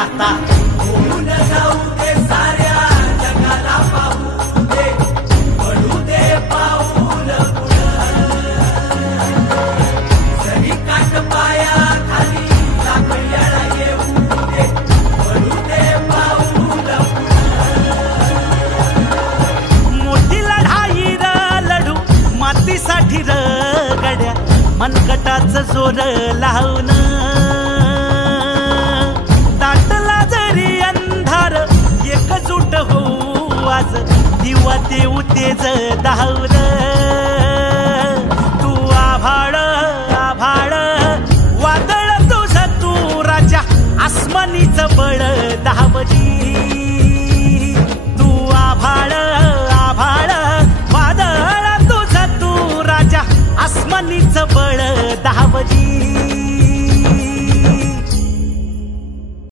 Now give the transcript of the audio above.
आता होऊन जाऊ दे साऱ्या जगाला पाहू दे पडू दे पाऊल जरी काट पाया खाली लाकड्याला येऊ दे पडू दे पाऊल मोठी लढाई र लढू मातीसाठी र गड्या मनगटाचं जोर लावून दाटला जरी अंधार एकजूट होऊ आज दिवा देऊ तेज दावर तू आभाळ आभाळ वादळ तुझ तू राजा आसमानीच बळ दावली